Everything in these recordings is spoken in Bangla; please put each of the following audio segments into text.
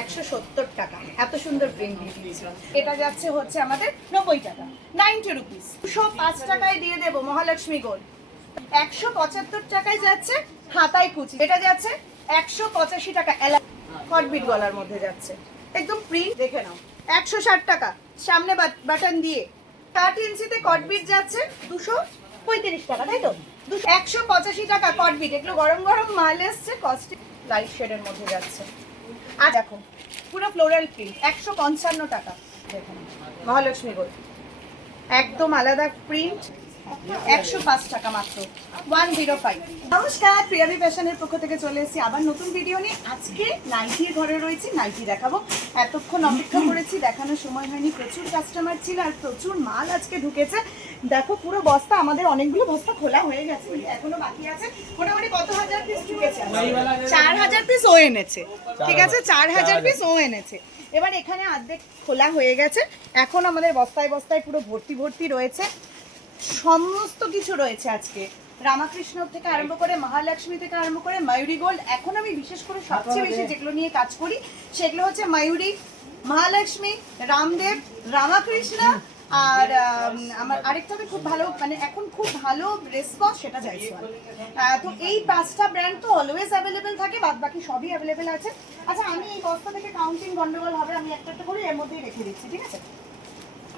170 টাকা। এত সুন্দর প্রিন্ট দিয়ে দিয়েছিল। এটা যাচ্ছে হচ্ছে আমাদের 90 টাকা, 90 রুপিস। 205 টাকায় দিয়ে দেবো মহালক্ষ্মী গোল্ড। 175 টাকায় যাচ্ছে হাতায় কুচি। এটা যাচ্ছে 185 টাকা, কটবিট গলার মধ্যে যাচ্ছে, একদম প্রিন্ট দেখে নাও। 160 টাকা সামনে বাটন দিয়ে, 8 ইঞ্চিতে কটবিট যাচ্ছে 235 টাকা, তাই তো? 185 টাকা কটবিট। এগুলো গরম গরম মাল এসছে, কস্টিং লাইট শেডের মধ্যে যাচ্ছে। আর দেখো পুরো ফ্লোরাল প্রিন্ট, 155 টাকা। দেখুন মহালক্ষ্মী গোল্ড, একদম আলাদা প্রিন্ট, 105 টাকা মাত্র, 105। নমস্কার, প্রিয়াবি ফ্যাশনের পক্ষ থেকে চলে এসেছি আবার নতুন ভিডিও নিয়ে। আজকে নাইটির ঘরে রয়েছি, নাইটি দেখাবো। এতক্ষণ অপেক্ষা করেছি, দেখানোর সময় হয়নি, প্রচুর কাস্টমার ছিল আর প্রচুর মাল আজকে ঢুকেছে। দেখো পুরো বস্তা, আমাদের অনেকগুলো বস্তা খোলা হয়ে গেছে, এখনো বাকি আছে। মোটামুটি কত হাজার পিস ঢুকেছে? 4000 পিস ও এনেছে, ঠিক আছে, 4000 পিস ও এনেছে। এবার এখানে অর্ধেক খোলা হয়ে গেছে, এখন আমাদের বস্তায় বস্তায় পুরো ভর্তি ভর্তি রয়েছে। সমস্ত কিছু রয়েছে আজকে, রামাকৃষ্ণ থেকে আরম্ভ করে মহালক্ষ্মী থেকে আরম্ভ করে ময়ূরী গোল্ড। এখন আমি বিশেষ করে সবচেয়ে বেশি যেগুলো নিয়ে কাজ করি সেগুলো হচ্ছে ময়ূরী, মহালক্ষ্মী, রামদেব, রামাকৃষ্ণ। আর আমার আরেকটাতে খুব ভালো, মানে এখন খুব ভালো রেসপন্স, সেটা জয়সওয়াল। তো এই 5টা ব্র্যান্ড তো অলওয়েজ অ্যাভেলেবেল থাকে, বাদ বাকি সবই অ্যাভেলেবেল আছে। আচ্ছা, আমি এই বস্তা থেকে কাউন্টিং গন্ডগোল হবে, আমি একটা একটা করে এর মধ্যেই রেখে দিচ্ছি, ঠিক আছে?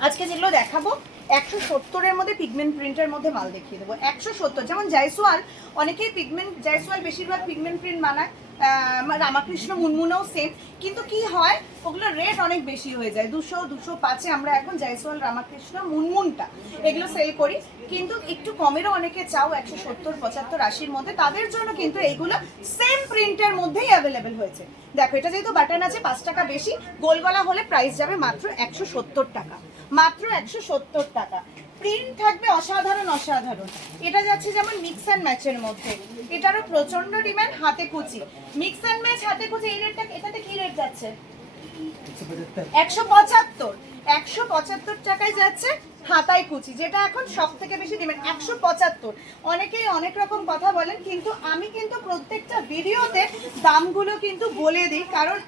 আজকে যেগুলো দেখাবো 170-এর মধ্যে পিগমেন্ট প্রিন্টের মধ্যে মাল দেখিয়ে দেবো। 170, যেমন জয়সওয়াল, অনেকেই পিগমেন্ট, জয়সওয়াল বেশিরভাগ পিগমেন্ট প্রিন্ট বানায়, রামাকৃষ্ণ মুনমুনও সেম, কিন্তু কি হয় ওগুলো রেট অনেক বেশি হয়ে যায়, 200, 205-এ আমরা এখন জয়সওয়াল, রামাকৃষ্ণ, মুনমুনটা এগুলো সেল করি। কিন্তু একটু কমেরও অনেকে চাও, 170, 75, 80-র মধ্যে, তাদের জন্য কিন্তু এইগুলো সেম প্রিন্টের মধ্যেই অ্যাভেলেবেল হয়েছে। দেখো এটা যেহেতু বাটন আছে, 5 টাকা বেশি, গোলগলা হলে প্রাইস যাবে মাত্র 170 টাকা, মাত্র 170 টাকা। প্রিন্ট থাকবে অসাধারণ অসাধারণ। এটা যাচ্ছে যেমন মিক্স অ্যান্ড ম্যাচের মধ্যে, এটারও প্রচন্ড ডিমান্ড। হাতে কুচি, মিক্স অ্যান্ড ম্যাচ, হাতে কুচি, এই রেটটা, এটাতে কি রেট যাচ্ছে? 175, 175 টাকায় যাচ্ছে হাতায় কুচি, যেটা এখন সব থেকে বেশি ডিমান্ড, 175। অনেকেই অনেক রকম কথা বলেন, কিন্তু আমি কিন্তু প্রত্যেকটা ভিডিওতে দামগুলো কিন্তু বলে দিই, কারণ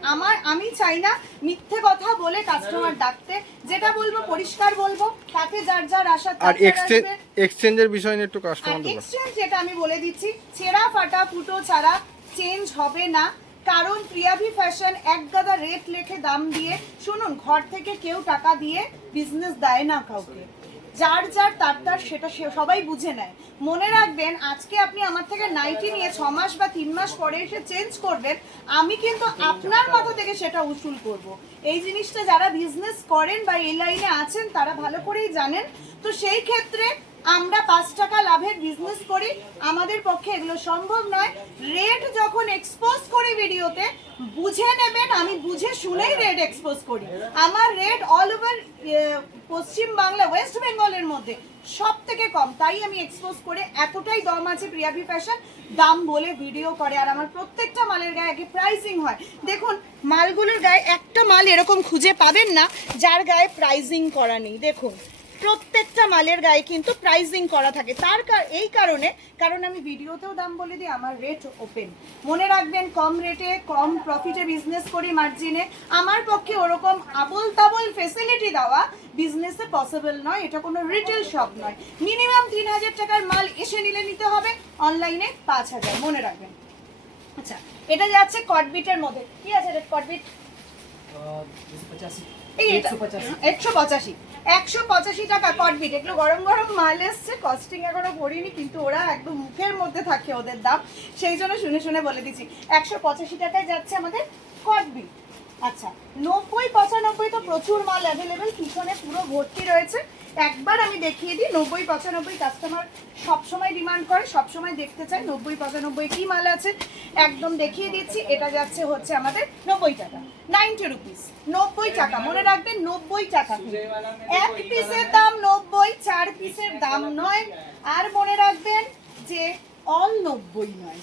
আমি চাই না মিথ্যে কথা বলে কাস্টমার ডাকতে। যেটা বলবো পরিষ্কার বলবো, তাতে যার যার আশা। আর এক্সচেঞ্জের বিষয় নিয়ে একটু কাস্টমার বলুন। এক্সচেঞ্জ যেটা আমি বলে দিচ্ছি, ছেঁড়া ফাটা ফুটো ছাড়া চেঞ্জ হবে না, কারণ প্রিয়াভি ফ্যাশন এক গাদা রেট লেখে দাম দিয়ে, শুনুন, ঘর থেকে কেউ টাকা দিয়ে বিজনেস দেয় না কাউকে, যার যার তার সেটা সবাই বুঝে নেয়। মনে রাখবেন, আজকে আপনি আমার থেকে নাইটি নিয়ে 6 মাস বা 3 মাস পরে এসে চেঞ্জ করবেন, আমি কিন্তু আপনার মাথা থেকে সেটা উসুল করব। এই জিনিসটা যারা বিজনেস করেন বা এই লাইনে আছেন তারা ভালো করেই জানেন। তো সেই ক্ষেত্রে আমরা 5 টাকা লাভের বিজনেস করি, আমাদের পক্ষে এগুলো সম্ভব নয়। রেট যখন এক্সপোজ করি ভিডিওতে, বুঝে নেবেন, আমি বুঝে শুনেই রেট এক্সপোজ করি। আমার রেট অল ওভার পশ্চিম বাংলা, ওয়েস্ট বেঙ্গলের মধ্যে সব থেকে কম, তাই আমি এক্সপোজ করে, এতটাই দম আছে প্রিয়াভি ফ্যাশন, দাম বলে ভিডিও করে। আর আমার প্রত্যেকটা মালের গায়ে আগে প্রাইসিং হয়। দেখুন মালগুলোর গায়ে একটা মাল এরকম খুঁজে পাবেন না যার গায়ে প্রাইসিং করা নেই। দেখুন প্রত্যেকটা মালের গায়ে কিন্তু প্রাইসিং করা থাকে, এই কারণ আমি ভিডিওতেও দাম বলে দিই, আমার রেট ওপেন। মনে রাখবেন, কম রেটে কম প্রফিটে বিজনেস করি, মার্জিনে। আমার পক্ষে ওরকম আবল তাবল ফেসিলিটি দেওয়া বিজনেসে পসিবল নয়, এটা কোনো রিটেল শপ নয়। মিনিমাম 3000 টাকার মাল এসে নিতে হবে, অনলাইনে 5000, মনে রাখবেন। আচ্ছা, এটা যাচ্ছে কটবিটের মধ্যে, কি আছে রেট কটবিট? 185 টাকা কটবিট। এগুলো গরম গরম মাল এসছে, কস্টিং এখনো করিনি, কিন্তু ওরা একদম মুখের মধ্যে থাকে ওদের দাম, সেই জন্য শুনে শুনে বলে দিচ্ছি। 185 টাকায় যাচ্ছে আমাদের কটবিট। আচ্ছা, 90, 95 তো প্রচুর মাল অ্যাভেলেবেল, পিছনে পুরো ভর্তি রয়েছে। একবার আমি দেখিয়ে দিই, 90, 95 কাস্টমার সবসময় ডিমান্ড করে, সবসময় দেখতে চায় 90, 95 কি মাল আছে, একদম দেখিয়ে দিচ্ছি। এটা যাচ্ছে হচ্ছে আমাদের 90 টাকা, 90 রুপিস, 90 টাকা, মনে রাখবেন 90 টাকা। এক পিসের দাম 90, 4 পিসের দাম নয়। আর মনে রাখবেন যে অল 90 নয়,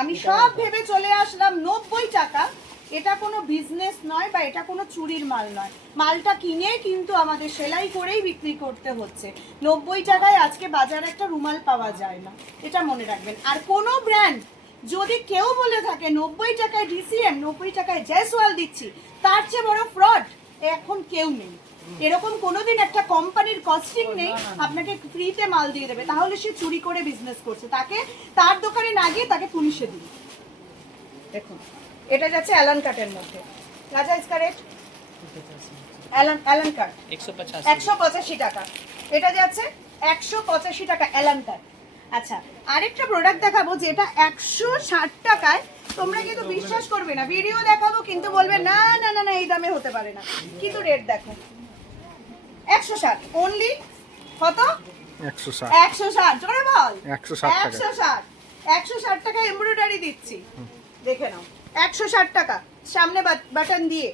আমি সব ভেবে চলে আসলাম 90 টাকা। এটা কোনো বিজনেস নয় বা এটা কোনো চুরির মাল নয়, মালটা কিনে কিন্তু আমাদের সেলাই করেই বিক্রি করতে হচ্ছে। 90 টাকায় আজকে বাজারে একটা রুমাল পাওয়া যায় না, এটা মনে রাখবেন। আর কোনো ব্র্যান্ড যদি কেউ বলে থাকে 90 টাকায় ডিসিএম 90 টাকায় জয়সওয়াল দিচ্ছি, তার চেয়ে বড় ফ্রড এখন কেউ নেই। এরকম কোনোদিন একটা কোম্পানির কস্টিং নেই আপনাকে ফ্রিতে মাল দিয়ে দেবে, তাহলে সে চুরি করে বিজনেস করছে। তাকে তার দোকানে না গিয়ে তাকে পুলিশে দিন। দেখুন এটা যাচ্ছে অ্যালান কাটের মধ্যে। রাজা ইসকা রেট অ্যালান কাট 185 টাকা। এটা যাচ্ছে 185 টাকা অ্যালান কাট। আচ্ছা আরেকটা প্রোডাক্ট দেখাবো যেটা 160 টাকায়। তোমরা কিন্তু বিশ্বাস করবে না, ভিডিও দেখাবো কিন্তু বলবে না না না না এই দামে হতে পারে না, কিন্তু রেট দেখো 160 অনলি। কত? 160 160 জোরে বল। 160 টাকা এমব্রয়ডারি দিচ্ছি, দেখে নাও 160 টাকা সামনে বাটন দিয়ে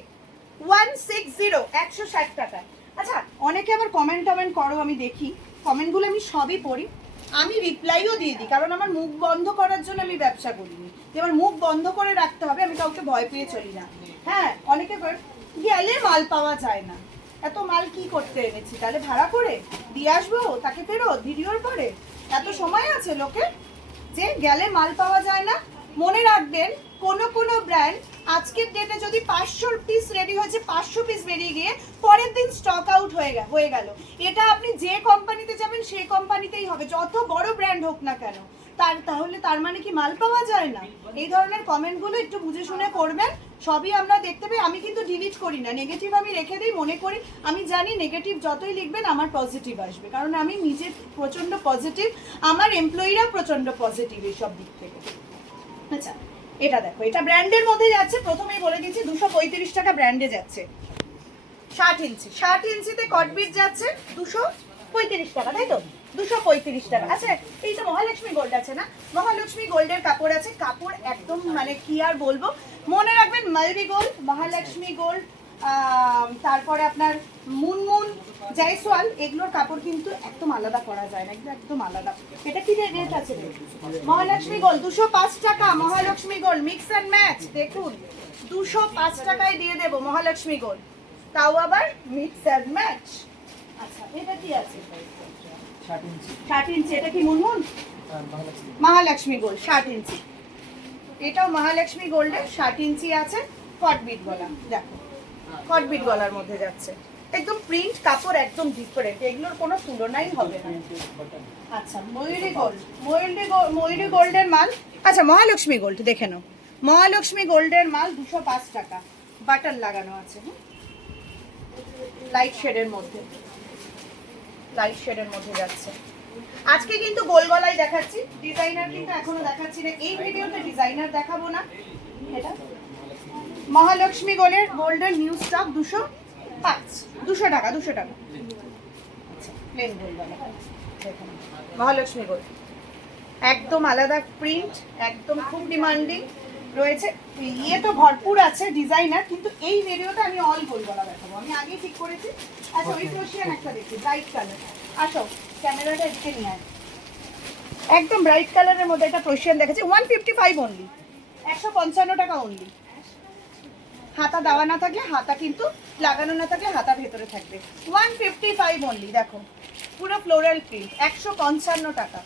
160 160 টাকা। আচ্ছা অনেকে আবার কমেন্ট করো, আমি দেখি কমেন্টগুলো, আমি সবই পড়ি, আমি রিপ্লাইও দিয়ে দিই, কারণ আমার মুখ বন্ধ করার জন্য আমি ব্যবসা করিনি যে আমার মুখ বন্ধ করে রাখতে হবে, আমি কাউকে ভয় পেয়ে চলি না। হ্যাঁ অনেকে গেলে মাল পাওয়া যায় না, এত মাল কি করতে এনেছি, তাহলে ভাড়া করে দিয়ে আসবো তাকে ফেরত ভিডিওর পরে? এত সময় আছে লোকে যে গেলে মাল পাওয়া যায় না? মনে রাখবেন কোনো ব্র্যান্ড আজকের ডেটে যদি 500 পিস রেডি হয়েছে, 500 পিস বেরিয়ে গিয়ে পরের দিন স্টক আউট হয়ে গেল, এটা আপনি যে কোম্পানিতে যাবেন সেই কোম্পানিতেই হবে, যত বড় ব্র্যান্ড হোক না কেন। তাহলে তার মানে কি মাল পাওয়া যায় না? এই ধরনের কমেন্টগুলো একটু বুঝে শুনে করবেন, সবই আমরা দেখতে পাই। আমি কিন্তু ডিলিট করি না, নেগেটিভ আমি রেখে দিই, মনে করি আমি জানি নেগেটিভ যতই লিখবেন আমার পজিটিভ আসবে, কারণ আমি নিজে প্রচণ্ড পজিটিভ, আমার এমপ্লয়িরা প্রচণ্ড পজিটিভ এইসব দিক থেকে। আচ্ছা এটা দেখো, এটা ব্র্যান্ডের মধ্যে যাচ্ছে, প্রথমেই বলে দিচ্ছি 235 টাকা ব্র্যান্ডে যাচ্ছে। 60 ইঞ্চিতে কটবিট যাচ্ছে 235 টাকা, তাই তো? 235 টাকা। আচ্ছা এই তো মহালক্ষ্মী গোল্ড আছে না, মহালক্ষ্মী গোল্ডের কাপড় আছে, কাপড় একদম মানে কি আর বলবো। মনে রাখবেন মালবি গোল্ড, মহালক্ষ্মী গোল্ড, তারপরে আপনার মুনমুন, জয়সওয়াল, এগুলোর কাপড় কিন্তু একদম আলাদা করা যায় না, এগুলো একদম আলাদা। এটা কি রেট আছে? মহালক্ষ্মী গোল্ড 205 টাকা, Mahalakshmi gold mix and match, দেখুন 205 টাকায় দিয়ে দেবো মহালক্ষ্মী গোল্ড, তাও আবার মিক্স অ্যান্ড ম্যাচ। আচ্ছা এটা কি আছে? 60 ইঞ্চি, এটা কি মুনমুন? মহালক্ষ্মী গোল্ড 60 ইঞ্চি, এটাও মহালক্ষ্মী গোল্ডের 60 ইঞ্চি আছে, কটবিট গলা, দেখো কটবিট গলার মধ্যে যাচ্ছে, একদম প্রিন্ট কাপড় একদম ডিফারেন্ট, এগুলোর কোনো তুলনাই হবে না। আচ্ছা ময়ূরী গোল্ড, ময়ূরী গোল্ডের মাল। আচ্ছা মহালক্ষ্মী গোল্ড দেখে নাও, মহালক্ষ্মী গোল্ডের মাল 205 টাকা, বাটন লাগানো আছে, লাইট শেডের মধ্যে, লাইট শেডের মধ্যে যাচ্ছে। আজকে কিন্তু গোল গলায় দেখাচ্ছি, ডিজাইনার কিন্তু এখনো দেখাচ্ছি না, এই ভিডিওতে ডিজাইনার দেখাবো না। এটা মহালক্ষ্মী গোল্ডের নিউ স্টক 200 টাকা, 200 টাকা। প্লেন গোল গলা দেখুন, মহালক্ষ্মী গোল্ড একদম আলাদা প্রিন্ট, একদম খুব ডিমান্ডিং রয়েছে, ইয়ে তো ভরপুর আছে ডিজাইনার, কিন্তু এই ভিডিওতে আমি অল গোল গলা দেখাবো, আমি আগেই ঠিক করেছি। আচ্ছা ওই ক্রোশিয়ান একটা দেখি, ব্রাইট কালার, আসো ক্যামেরাটা এদিকে নিয়ে আয়, একদম ব্রাইট কালারের মধ্যে একটা ক্রোশিয়ান দেখাচ্ছি, 155 অনলি, 155 টাকা অনলি। হাতা দেওয়া না থাকলে, হাতা কিন্তু লাগানো না থাকলে হাতা ভেতরে থাকবে, 155 অনলি। দেখো পুরো ফ্লোরাল প্রিন্ট, 155 টাকা।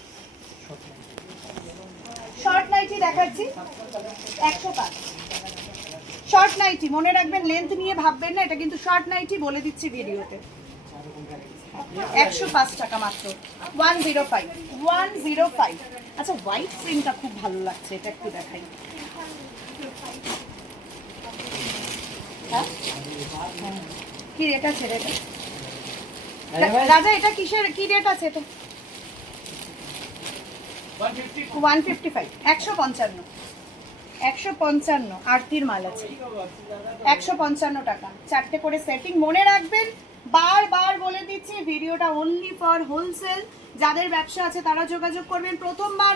শর্ট নাইটি দেখাচ্ছি 105, শর্ট নাইটি মনে রাখবেন, লেন্থ নিয়ে ভাববেন না, এটা কিন্তু শর্ট নাইটি, বলে দিচ্ছি ভিডিওতে, 105 টাকা মাত্র, 105। আচ্ছা হোয়াইট প্রিন্টটা খুব ভালো লাগছে, এটা একটু দেখাই। কি রেট আছে এটা? রাজা এটা কিসের কি রেট আছে এটা? 155, 155 আরতির মাল আছে, 155 টাকা, 4টে করে সেটিং। মনে রাখবেন বারবার বলে দিচ্ছি, ভিডিওটা অনলি ফর হোলসেল, যাদের ব্যবসা আছে তারা যোগাযোগ করবেন। প্রথমবার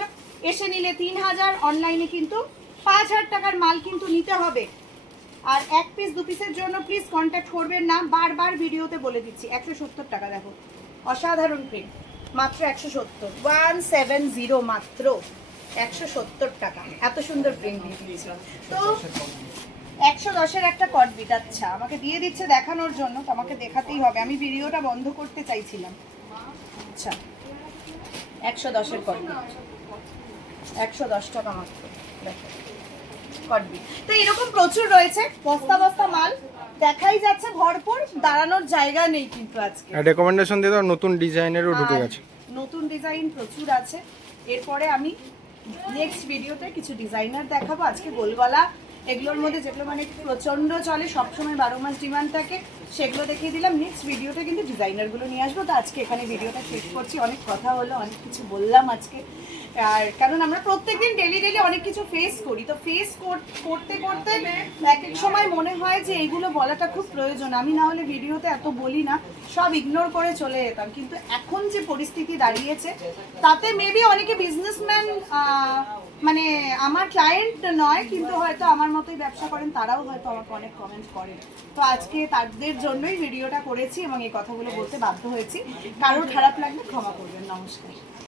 এসে নিলে 3000, অনলাইনে কিন্তু 5000 টাকার মাল কিন্তু নিতে হবে, আর 1 পিস 2 পিসের জন্য প্লিজ কন্ট্যাক্ট করবেন না, বারবার ভিডিওতে বলে দিচ্ছি। 170 টাকা, দেখো অসাধারণ প্রিন্ট, মাত্র 170, 170 মাত্র 170 টাকা, এত সুন্দর প্রিন্ট দিয়ে দিয়েছি। তো 110-এর একটা কটবিট, আচ্ছা আমাকে দিয়ে দিচ্ছে দেখানোর জন্য, তো আমাকে দেখাতেই হবে, আমি ভিডিওটা বন্ধ করতে চাইছিলাম। আচ্ছা 110-এর কটবিট, 110 টাকা মাত্র। কটবি। তো এরকম প্রচুর রয়েছে, বস্তা বস্তা মাল দেখাই যাচ্ছে ভরপুর, দাঁড়ানোর জায়গা নেই কিন্তু আজকে। রেকমেন্ডেশন দিয়ে দাও, নতুন ডিজাইনেরও ঢুকে আর গেছে। নতুন ডিজাইন প্রচুর আছে। এরপরে আমি নেক্সট ভিডিওতে কিছু ডিজাইনার দেখাবো। আজকে গোলগলা এগুলোর মধ্যে যেগুলো মানে প্রচন্ড চলে, সবসময় 12 মাস ডিমান্ড থাকে, সেগুলো দেখিয়ে দিলাম। নেক্সট ভিডিওতে কিন্তু ডিজাইনারগুলো নিয়ে আসবো। তো আজকে এখানে ভিডিওটা শেষ করছি। অনেক কথা হলো, অনেক কিছু বললাম আজকে। আর কারণ আমরা প্রত্যেকদিন ডেলি অনেক কিছু ফেস করি, তো ফেস করতে করতে এক এক সময় মনে হয় যে এইগুলো বলাটা খুব প্রয়োজন। আমি না হলে ভিডিওতে এত বলি না, সব ইগনোর করে চলে যেতাম। কিন্তু এখন যে পরিস্থিতি দাঁড়িয়েছে তাতে মেবি অনেকে বিজনেসম্যান, মানে আমার ক্লায়েন্ট নয় কিন্তু হয়তো আমার মতোই ব্যবসা করেন, তারাও হয়তো আমাকে অনেক কমেন্ট করেন। তো আজকে তাদের জন্যই ভিডিওটা করেছি এবং এই কথাগুলো বলতে বাধ্য হয়েছি। কারোর খারাপ লাগলে ক্ষমা করবেন। নমস্কার।